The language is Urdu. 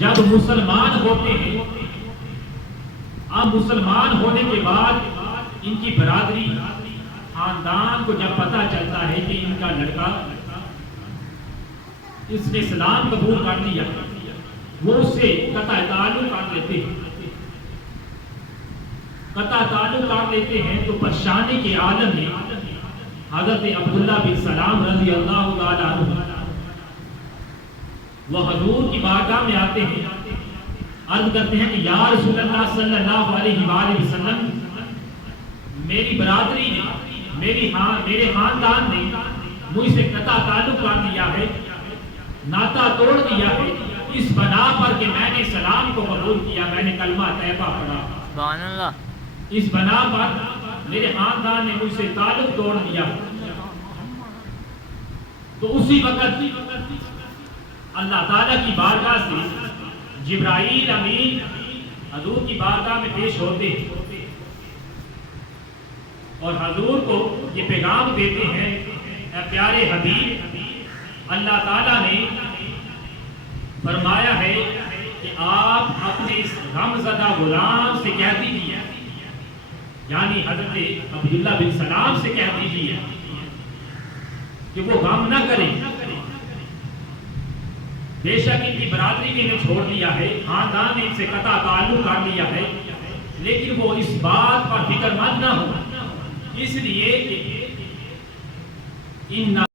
جب مسلمان ہوتے ہیں، اب مسلمان ہونے کے بعد ان کی برادری خاندان کو جب پتہ چلتا ہے کہ ان کا لڑکا اس نے اسلام قبول کر لیا، وہ اس سے قطع تعلق کر لیتے ہیں، قطع تعلق کر لیتے ہیں تو پریشانی کے عالم میں حضرت عبداللہ بن سلام رضی اللہ تعالیٰ عنہ وہ حضور کی بارگاہ میں آتے ہیں، عرض کرتے ہیں کہ یا رسول اللہ صلی اللہ علیہ وآلہ وسلم، میری برادری نے میرے خاندان نے مجھ سے قطع تعلق کر دیا ہے، ناتا توڑ دیا ہے، اس بنا پر کہ میں نے اسلام کو قبول کیا، میں نے کلمہ طیبہ پڑھا، سبحان اللہ، اس بنا پر میرے خاندان نے مجھ سے تعلق توڑ دیا۔ تو اسی وقت اللہ تعالیٰ کی بارگاہ سے جبرائیل امین حضور کی بارگاہ میں پیش ہوتے ہیں اور حضور کو یہ پیغام دیتے ہیں، اے پیارے حبیب، اللہ تعالیٰ نے فرمایا ہے کہ آپ اپنے اس غم زدہ غلام سے کہہ دیجیے، یعنی حضرت عبداللہ بن سلام سے کہہ دیجیے کہ وہ غم نہ کریں، بے شک ان کی برادری نے انہیں چھوڑ دیا ہے، خاندان نے ان سے قطع تعلق کر لیا ہے، لیکن وہ اس بات پر فکر مند نہ ہو، اس لیے کہ ان